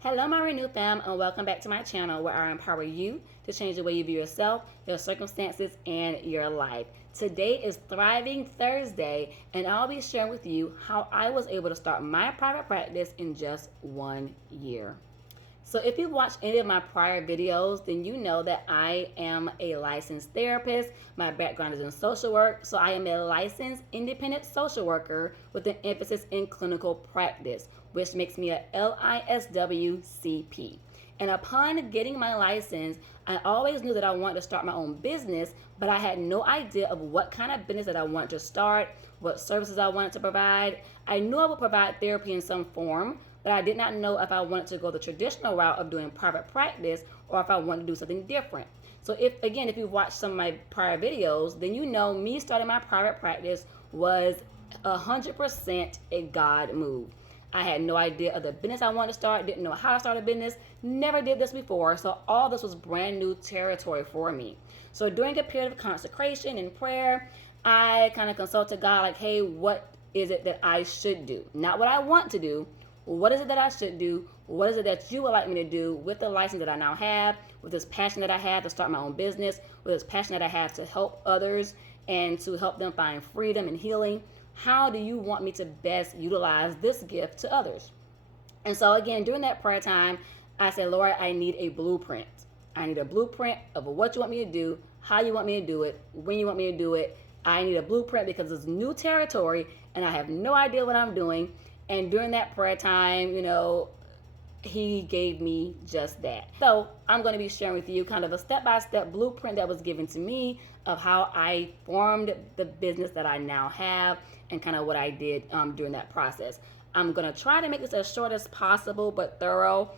Hello, my Renew fam, and welcome back to my channel where I empower you to change the way you view yourself, your circumstances, and your life. Today is Thriving Thursday, and I'll be sharing with you how I was able to start my private practice in just 1 year. So if you've watched any of my prior videos, then you know that I am a licensed therapist. My background is in social work, so I am a licensed independent social worker with an emphasis in clinical practice, which makes me a LISW-CP. And upon getting my license, I always knew that I wanted to start my own business, but I had no idea of what kind of business that I wanted to start, what services I wanted to provide. I knew I would provide therapy in some form, but I did not know if I wanted to go the traditional route of doing private practice or if I wanted to do something different. So if you've watched some of my prior videos, then you know me starting my private practice was 100% a God move. I had no idea of the business I wanted to start, didn't know how to start a business, never did this before, so all this was brand new territory for me. So during a period of consecration and prayer, I kind of consulted God like, hey, what is it that I should do? Not what I want to do. What is it that I should do? What is it that you would like me to do with the license that I now have, with this passion that I have to start my own business, with this passion that I have to help others and to help them find freedom and healing? How do you want me to best utilize this gift to others? And so again, during that prayer time, I said, Lord, I need a blueprint. I need a blueprint of what you want me to do, how you want me to do it, when you want me to do it. I need a blueprint because it's new territory and I have no idea what I'm doing. And during that prayer time, he gave me just that. So I'm going to be sharing with you kind of a step-by-step blueprint that was given to me of how I formed the business that I now have and kind of what I did during that process. I'm going to try to make this as short as possible but thorough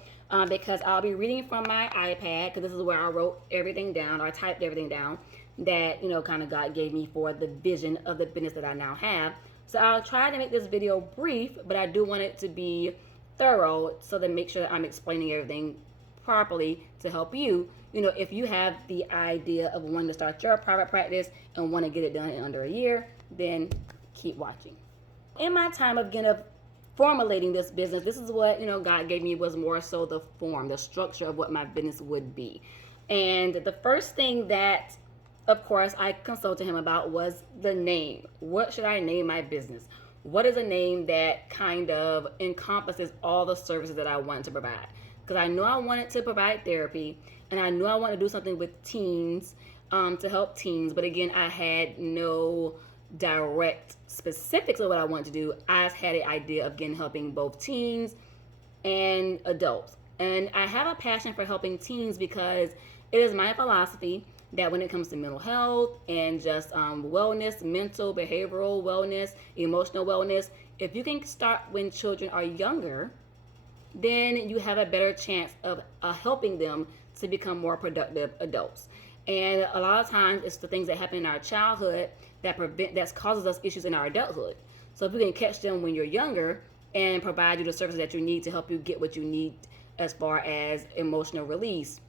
because I'll be reading from my iPad because this is where I wrote everything down, or I typed everything down that, kind of God gave me for the vision of the business that I now have. So I'll try to make this video brief, but I do want it to be thorough so to make sure that I'm explaining everything properly to help you, if you have the idea of wanting to start your private practice and want to get it done in under a year, then keep watching. In my time of formulating this business, this is what, God gave me was more so the form, the structure of what my business would be. And the first thing that of course, I consulted him about was the name. What should I name my business? What is a name that kind of encompasses all the services that I wanted to provide? Because I knew I wanted to provide therapy, and I knew I wanted to do something with teens to help teens. But again, I had no direct specifics of what I wanted to do. I just had an idea of helping both teens and adults. And I have a passion for helping teens because it is my philosophy that when it comes to mental health and just wellness, mental, behavioral wellness, emotional wellness, if you can start when children are younger, then you have a better chance of helping them to become more productive adults. And a lot of times it's the things that happen in our childhood that causes us issues in our adulthood. So if we can catch them when you're younger and provide you the services that you need to help you get what you need as far as emotional release,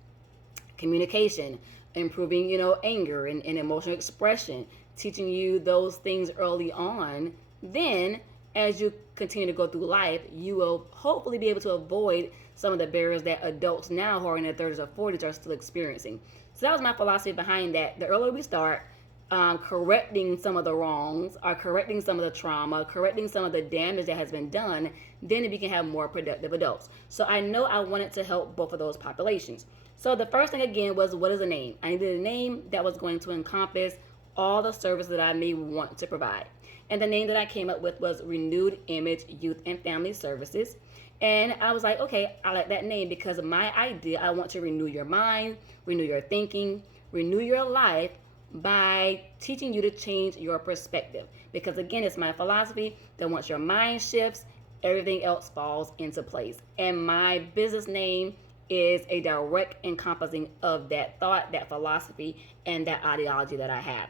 communication, improving, anger and emotional expression, teaching you those things early on, then as you continue to go through life, you will hopefully be able to avoid some of the barriers that adults now who are in their 30s or 40s are still experiencing. So that was my philosophy behind that. The earlier we start correcting some of the wrongs, or correcting some of the trauma, correcting some of the damage that has been done, then we can have more productive adults. So I know I wanted to help both of those populations. So the first thing again was, what is a name? I needed a name that was going to encompass all the services that I may want to provide. And the name that I came up with was Renewed Image Youth and Family Services. And I was like, okay, I like that name because of my idea. I want to renew your mind, renew your thinking, renew your life by teaching you to change your perspective. Because again, it's my philosophy that once your mind shifts, everything else falls into place. And my business name is a direct encompassing of that thought, that philosophy, and that ideology that I have.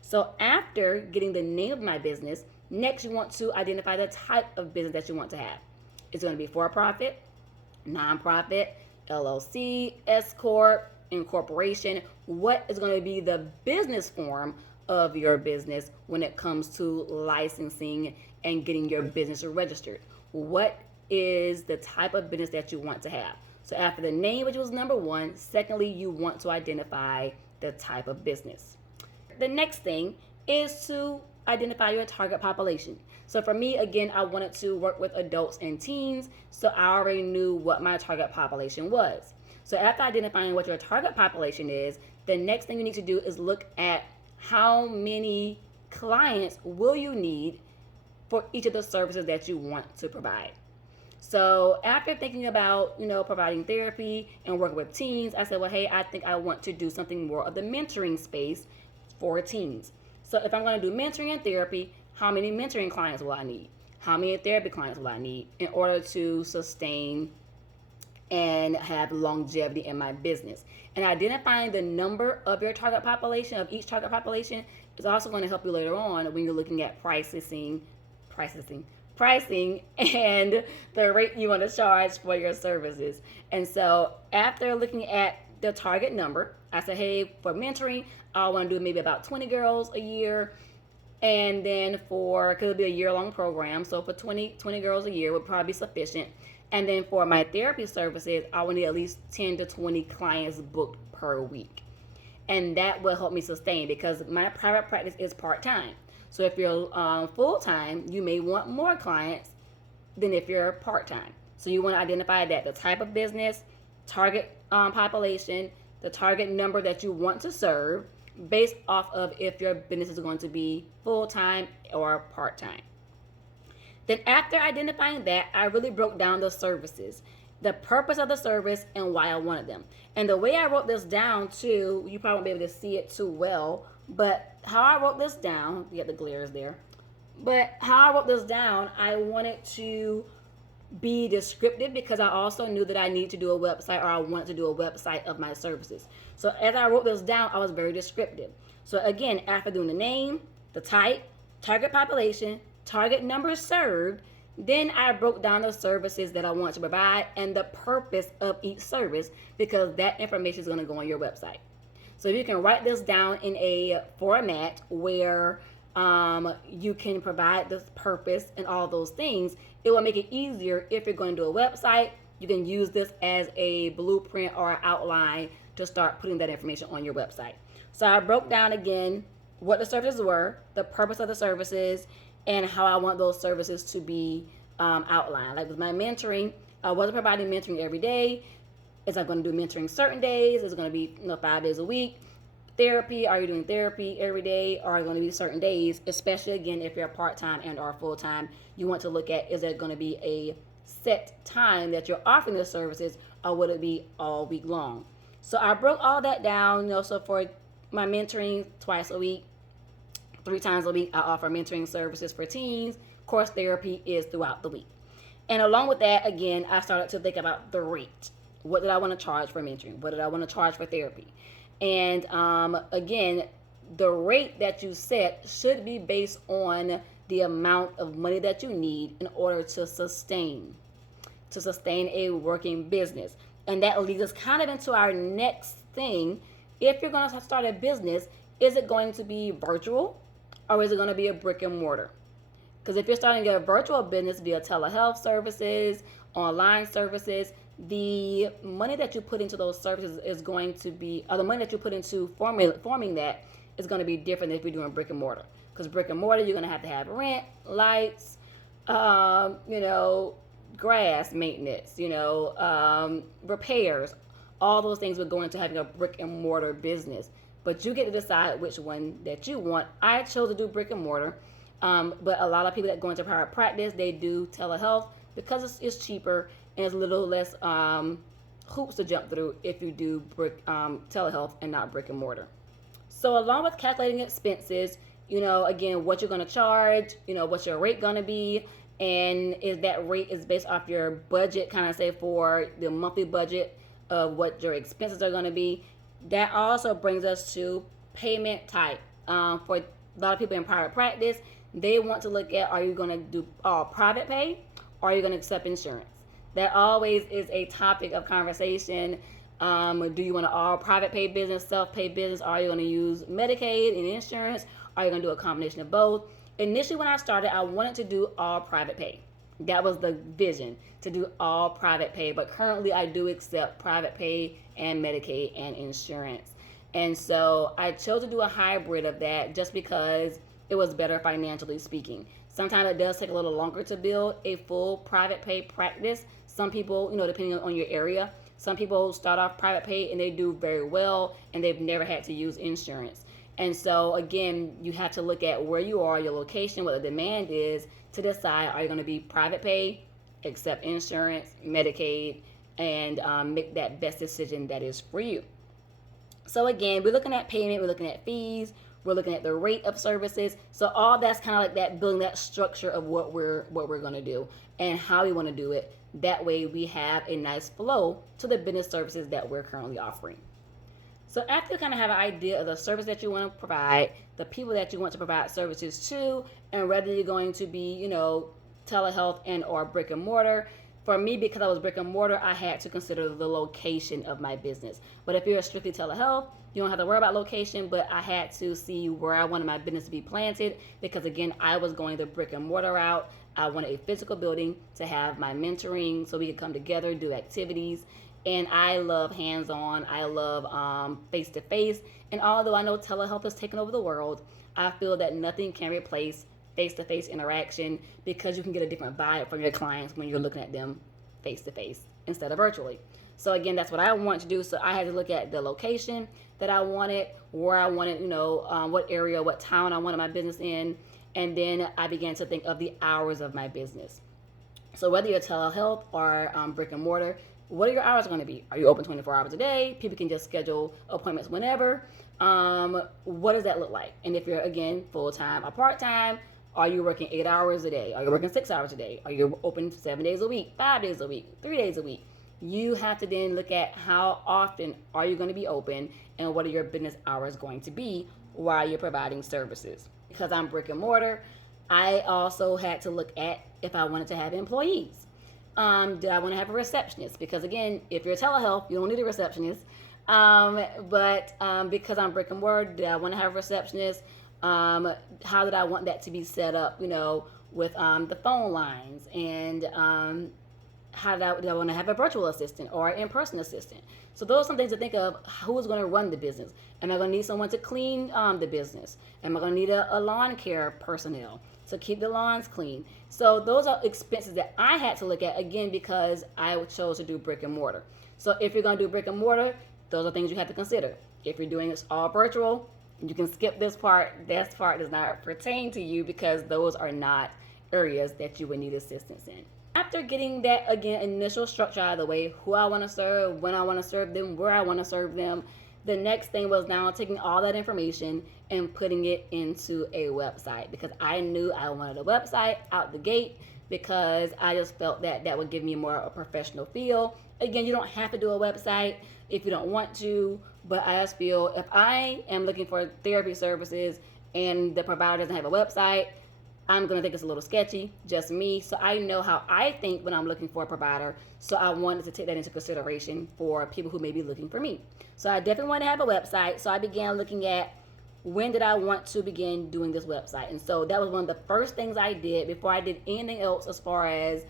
So after getting the name of my business, next you want to identify the type of business that you want to have. It's going to be for-profit, nonprofit, LLC, SCORP, incorporation. What is going to be the business form of your business when it comes to licensing and getting your business registered? What is the type of business that you want to have. So after the name, which was number one, secondly, you want to identify the type of business. The next thing is to identify your target population. So for me, again, I wanted to work with adults and teens, so I already knew what my target population was. So after identifying what your target population is, the next thing you need to do is look at how many clients will you need for each of the services that you want to provide. So after thinking about, providing therapy and working with teens, I said, well, hey, I think I want to do something more of the mentoring space for teens. So if I'm going to do mentoring and therapy, how many mentoring clients will I need? How many therapy clients will I need in order to sustain and have longevity in my business? And identifying the number of your target population, of each target population, is also going to help you later on when you're looking at pricing, and the rate you want to charge for your services. And so after looking at the target number, I said, hey, for mentoring, I want to do maybe about 20 girls a year. And then because it'll be a year-long program, so for 20 girls a year would probably be sufficient. And then for my therapy services, I will need at least 10 to 20 clients booked per week. And that will help me sustain, because my private practice is part-time. So if you're full-time, you may want more clients than if you're part-time. So you want to identify that the type of business, target population, the target number that you want to serve, based off of if your business is going to be full-time or part-time. Then after identifying that, I really broke down the services, the purpose of the service, and why I wanted them. And the way I wrote this down too, you probably won't be able to see it too well, but how I wrote this down, you get the glares there, but how I wrote this down, I wanted to be descriptive, because I also knew that I needed to do a website, or I wanted to do a website of my services. So as I wrote this down, I was very descriptive. So again, after doing the name, the type, target population, target number served, then I broke down the services that I want to provide and the purpose of each service, because that information is going to go on your website. So you can write this down in a format where you can provide this purpose and all those things. It will make it easier if you're going to do a website. You can use this as a blueprint or an outline to start putting that information on your website. So I broke down again what the services were, the purpose of the services, and how I want those services to be outlined. Like with my mentoring, I wasn't providing mentoring every day. Is I going to do mentoring certain days? Is it going to be 5 days a week? Therapy, are you doing therapy every day, or are it going to be certain days? Especially again, if you're part-time and or full-time, you want to look at, is there going to be a set time that you're offering the services, or would it be all week long? So I broke all that down. So for my mentoring, twice a week, 3 times a week, I offer mentoring services for teens. Course therapy is throughout the week. And along with that, again, I started to think about the rate. What did I want to charge for mentoring? What did I want to charge for therapy? And again, the rate that you set should be based on the amount of money that you need in order to sustain a working business. And that leads us kind of into our next thing. If you're going to start a business, is it going to be virtual, or is it going to be a brick and mortar? Because if you're starting a virtual business via telehealth services, online services, the money that you put into those services is going to be, or the money that you put into forming that is going to be different than if you're doing brick and mortar. Because brick and mortar, you're going to have rent, lights, grass maintenance, repairs. All those things would go into having a brick and mortar business. But you get to decide which one that you want. I chose to do brick and mortar, but a lot of people that go into private practice, they do telehealth because it's cheaper and it's a little less hoops to jump through if you do telehealth and not brick and mortar. So along with calculating expenses, again, what you're going to charge, what's your rate going to be, and is that rate is based off your budget, kind of say for the monthly budget of what your expenses are going to be. That also brings us to payment type. For a lot of people in private practice, they want to look at, are you going to do all private pay, or are you going to accept insurance? That always is a topic of conversation. Do you want an all private pay business, self-pay business? Are you going to use Medicaid and insurance? Are you going to do a combination of both? Initially, when I started, I wanted to do all private pay. That was the vision, to do all private pay. But currently, I do accept private pay and Medicaid and insurance. And so I chose to do a hybrid of that just because it was better financially speaking. Sometimes it does take a little longer to build a full private pay practice. Some people, depending on your area, some people start off private pay and they do very well and they've never had to use insurance. And so again, you have to look at where you are, your location, what the demand is, to decide, are you going to be private pay, accept insurance, Medicaid, and make that best decision that is for you. So again, we're looking at payment, we're looking at fees, we're looking at the rate of services. So all that's kind of like that, building that structure of what we're going to do and how we want to do it. That way we have a nice flow to the business services that we're currently offering. So after you kind of have an idea of the service that you want to provide, the people that you want to provide services to, and whether you're going to be, telehealth and or brick and mortar. For me, because I was brick and mortar, I had to consider the location of my business. But if you're strictly telehealth, you don't have to worry about location, but I had to see where I wanted my business to be planted because, again, I was going the brick and mortar route. I wanted a physical building to have my mentoring so we could come together, do activities. And I love hands-on. I love face-to-face. And although I know telehealth has taken over the world, I feel that nothing can replace face-to-face interaction because you can get a different vibe from your clients when you're looking at them face-to-face instead of virtually. So again, that's what I want to do. So I had to look at the location that I wanted, where I wanted, what area, what town I wanted my business in. And then I began to think of the hours of my business. So whether you're telehealth or brick and mortar, what are your hours going to be? Are you open 24 hours a day? People can just schedule appointments whenever. What does that look like? And if you're, again, full-time or part-time, are you working 8 hours a day? Are you working 6 hours a day? Are you open 7 days a week, 5 days a week, 3 days a week? You have to then look at how often are you going to be open and what are your business hours going to be while you're providing services. Because I'm brick and mortar, I also had to look at if I wanted to have employees. Did I want to have a receptionist? Because again, if you're telehealth, you don't need a receptionist. But because I'm brick and mortar, did I want to have a receptionist? How did I want that to be set up, with the phone lines? And how did I want to have a virtual assistant or an in-person assistant? So those are some things to think of. Who is going to run the business? Am I going to need someone to clean the business? Am I going to need a lawn care personnel to keep the lawns clean? So those are expenses that I had to look at, again, because I chose to do brick and mortar. So if you're going to do brick and mortar, those are things you have to consider. If you're doing this all virtual, you can skip this part. This part does not pertain to you because those are not areas that you would need assistance in. After getting that, again, initial structure out of the way, who I want to serve, when I want to serve them, where I want to serve them, the next thing was now taking all that information and putting it into a website, because I knew I wanted a website out the gate because I just felt that that would give me more of a professional feel. Again, you don't have to do a website if you don't want to, but I just feel if I am looking for therapy services and the provider doesn't have a website, I'm going to think it's a little sketchy, just me. So I know how I think when I'm looking for a provider. So I wanted to take that into consideration for people who may be looking for me. So I definitely want to have a website. So I began looking at when did I want to begin doing this website. And so that was one of the first things I did before I did anything else as far as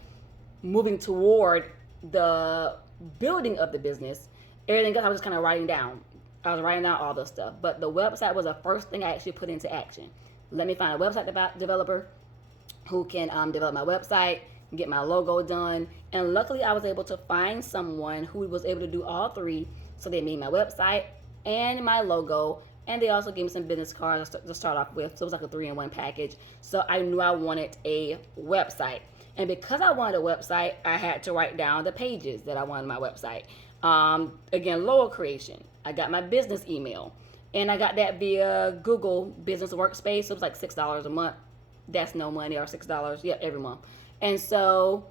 moving toward the building of the business. Everything else I was just kind of writing down. I was writing down all this stuff. But the website was the first thing I actually put into action. Let me find a website developer who can develop my website, get my logo done. And luckily, I was able to find someone who was able to do all three. So they made my website and my logo. And they also gave me some business cards to start off with. So it was like a 3-in-1 package. So I knew I wanted a website. And because I wanted a website, I had to write down the pages that I wanted my website. Again, logo creation. I got my business email. And I got that via Google Business Workspace. So it was like $6 a month. That's no money, or $6, every month. And so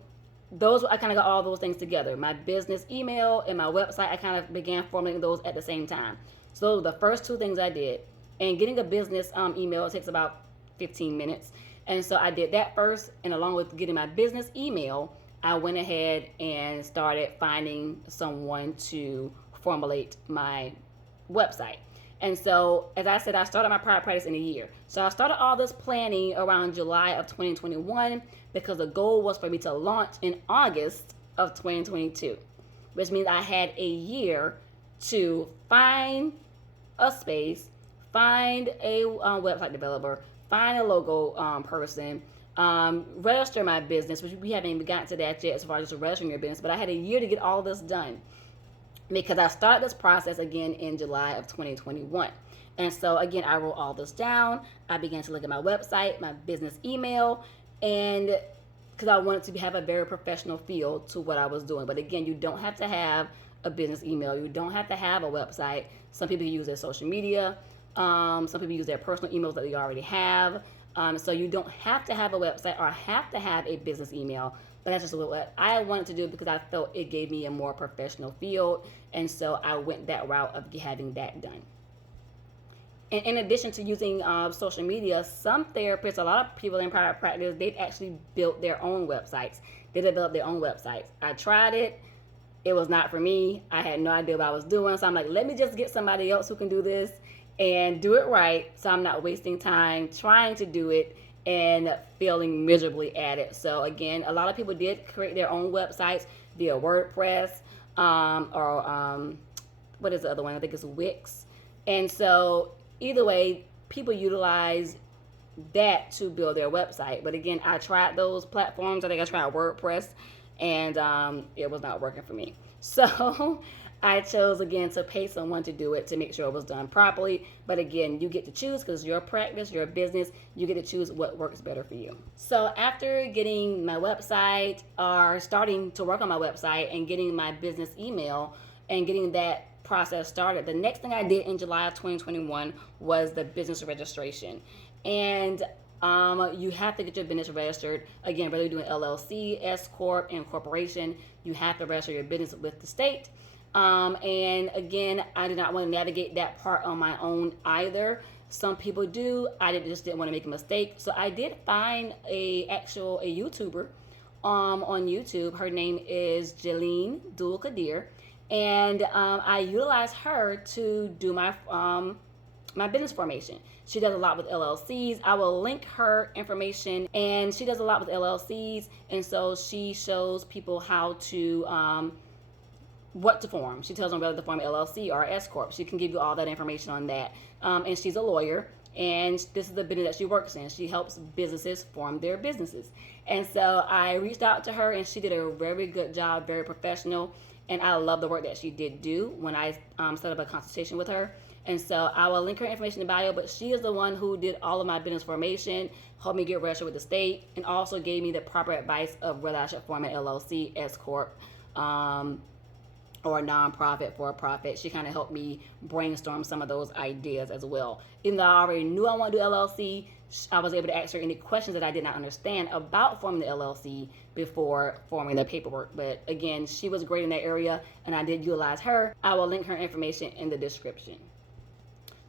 I kind of got all those things together. My business email and my website, I kind of began formulating those at the same time. So those were the first two things I did. And getting a business email, it takes about 15 minutes. And so I did that first. And along with getting my business email, I went ahead and started finding someone to formulate my website. And so, as I said, I started my private practice in a year. So I started all this planning around July of 2021 because the goal was for me to launch in August of 2022, which means I had a year to find a space, find a website developer, find a logo person, register my business, which we haven't even gotten to that yet as far as just registering your business. But I had a year to get all this done because I started this process again in July of 2021. And so again, I wrote all this down. I began to look at my website, my business email, and because I wanted to have a very professional feel to what I was doing. But again, you don't have to have a business email. You don't have to have a website. Some people use their social media. Some people use their personal emails that they already have. So you don't have to have a website or have to have a business email. But that's just what I wanted to do because I felt it gave me a more professional feel. And so I went that route of having that done. And in addition to using social media, some therapists, a lot of people in private practice, they've actually built their own websites. They developed their own websites. I tried it. It was not for me. I had no idea what I was doing. So I'm like, let me just get somebody else who can do this and do it right so I'm not wasting time trying to do it and failing miserably at it. So again, a lot of people did create their own websites via WordPress or what is the other one? I think it's Wix. And so either way, people utilize that to build their website. But again, I tried those platforms. I think I tried WordPress and it was not working for me. So I chose again to pay someone to do it to make sure it was done properly. But again, you get to choose because your practice, your business, you get to choose what works better for you. So after getting my website or starting to work on my website and getting my business email and getting that process started, the next thing I did in July of 2021 was the business registration. And you have to get your business registered. Again, whether you're doing LLC, SCORP, and corporation, you have to register your business with the state. And again, I did not want to navigate that part on my own either. Some people do. I just didn't want to make a mistake. So I did find a YouTuber on YouTube. Her name is Jaleen Dul Kadir. And I utilized her to do my my business formation. She does a lot with LLCs. I will link her information, and she does a lot with LLCs, and so she shows people how to what to form. She tells them whether to form an LLC or S Corp. She can give you all that information on that. And she's a lawyer, and this is the business that she works in. She helps businesses form their businesses. And so I reached out to her, and she did a very good job, very professional. And I love the work that she did do when I set up a consultation with her. And so I will link her information in the bio, but she is the one who did all of my business formation, helped me get registered with the state, and also gave me the proper advice of whether I should form an LLC, S Corp, or a nonprofit for a profit. She kind of helped me brainstorm some of those ideas as well. Even though I already knew I wanted to do LLC, I was able to ask her any questions that I did not understand about forming the LLC before forming the paperwork. But again, she was great in that area, and I did utilize her. I will link her information in the description.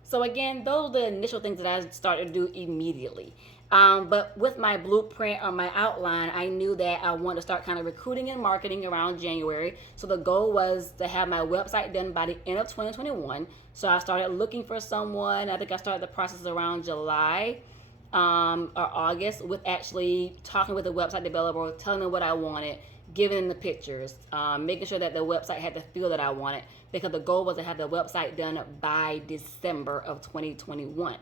So again, those are the initial things that I started to do immediately. But with my blueprint or my outline, I knew that I wanted to start kind of recruiting and marketing around January. So the goal was to have my website done by the end of 2021. So I started looking for someone. I think I started the process around July or August with actually talking with the website developer, telling them what I wanted, giving them the pictures, making sure that the website had the feel that I wanted, because the goal was to have the website done by December of 2021.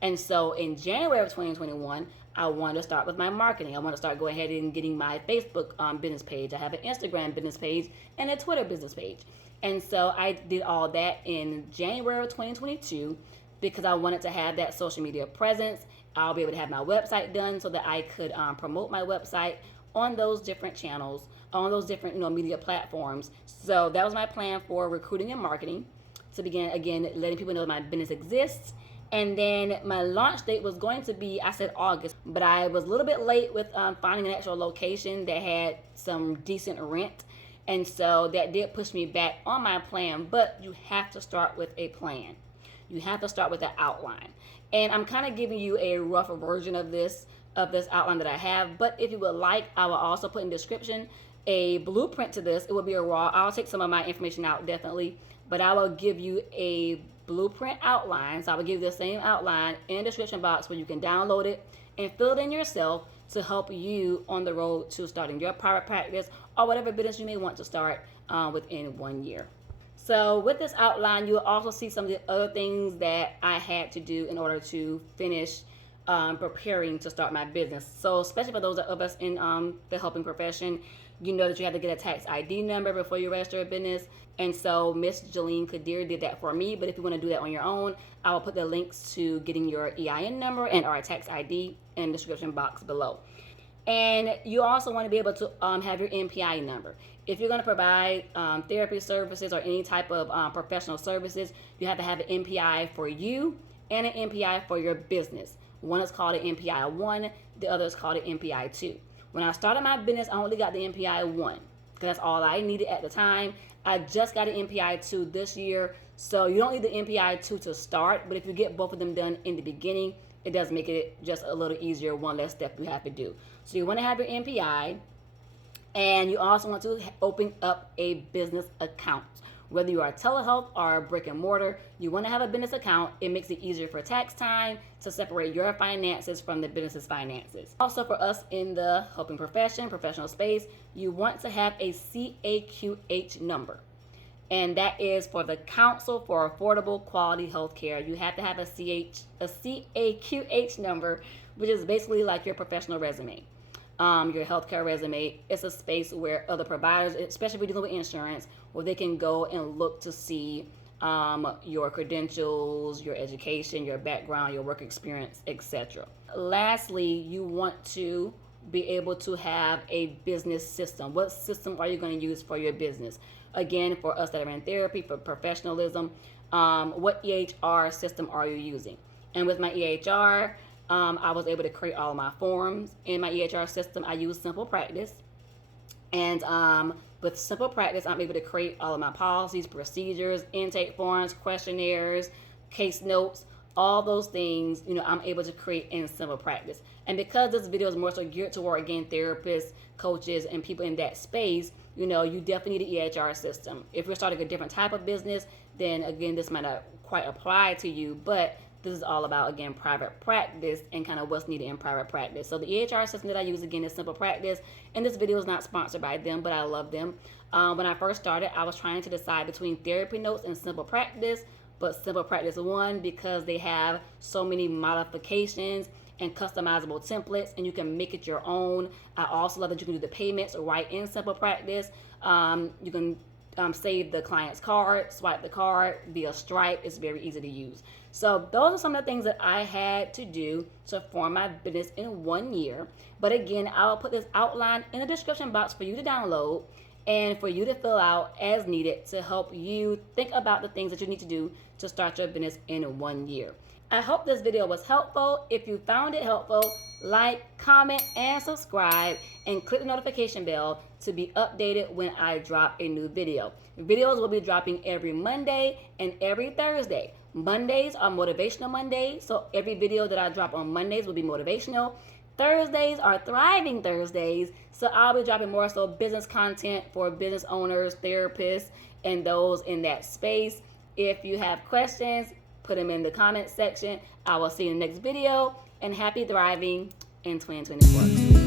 And so in January of 2021, I wanted to start with my marketing. I want to start going ahead and getting my Facebook business page. I have an Instagram business page and a Twitter business page. And so I did all that in January of 2022 because I wanted to have that social media presence. I'll be able to have my website done so that I could promote my website on those different channels, on those different media platforms. So that was my plan for recruiting and marketing, to begin again letting people know my business exists. And then my launch date was going to be, I said August, but I was a little bit late with finding an actual location that had some decent rent. And so that did push me back on my plan, but you have to start with a plan. You have to start with an outline. And I'm kind of giving you a rough version of this outline that I have, but if you would like, I will also put in the description a blueprint to this. It will be a raw. I'll take some of my information out definitely, but I will give you a blueprint outline. So I will give you the same outline in the description box where you can download it and fill it in yourself to help you on the road to starting your private practice or whatever business you may want to start within 1 year. So with this outline, you'll also see some of the other things that I had to do in order to finish preparing to start my business. So especially for those of us in the helping profession, you know that you have to get a tax ID number before you register a business. And so Miss Jolene Kadir did that for me. But if you want to do that on your own, I will put the links to getting your EIN number and our tax ID in the description box below. And you also want to be able to have your NPI number. If you're going to provide therapy services or any type of professional services, you have to have an NPI for you and an NPI for your business. One is called an NPI 1, the other is called an NPI 2. When I started my business, I only got the NPI 1 because that's all I needed at the time. I just got an NPI 2 this year, so you don't need the NPI 2 to start, but if you get both of them done in the beginning, it does make it just a little easier, one less step you have to do. So you want to have your NPI, and you also want to open up a business account. Whether you are telehealth or brick and mortar, you want to have a business account. It makes it easier for tax time to separate your finances from the business's finances. Also for us in the helping profession, professional space, you want to have a CAQH number. And that is for the Council for Affordable Quality Healthcare. You have to have a CAQH number, which is basically like your professional resume. Your healthcare resume. It's a space where other providers, especially if you're dealing with insurance, where they can go and look to see your credentials, your education, your background, your work experience, etc. Lastly, you want to be able to have a business system. What system are you going to use for your business? Again, for us that are in therapy, for professionalism, what EHR system are you using? And with my EHR, I was able to create all of my forms. In my EHR system, I use Simple Practice. And with Simple Practice, I'm able to create all of my policies, procedures, intake forms, questionnaires, case notes, all those things, I'm able to create in Simple Practice. And because this video is more so geared toward, again, therapists, coaches, and people in that space, you definitely need an EHR system. If you're starting a different type of business, then again, this might not quite apply to you, but this is all about, again, private practice and kind of what's needed in private practice. So the EHR system that I use, again, is Simple Practice. And this video is not sponsored by them, but I love them. When I first started, I was trying to decide between Therapy Notes and Simple Practice, but Simple Practice won because they have so many modifications and customizable templates, and you can make it your own. I also love that you can do the payments right in Simple Practice. You can save the client's card, swipe the card via Stripe. It's very easy to use. So those are some of the things that I had to do to form my business in 1 year. But again, I'll put this outline in the description box for you to download and for you to fill out as needed to help you think about the things that you need to do to start your business in 1 year. I hope this video was helpful. If you found it helpful, like, comment, and subscribe, and click the notification bell to be updated when I drop a new video. Videos will be dropping every Monday and every Thursday. Mondays are motivational Mondays, so every video that I drop on Mondays will be motivational. Thursdays are Thriving Thursdays, so I'll be dropping more so business content for business owners, therapists, and those in that space. If you have questions, put them in the comment section. I will see you in the next video, and happy thriving in 2024.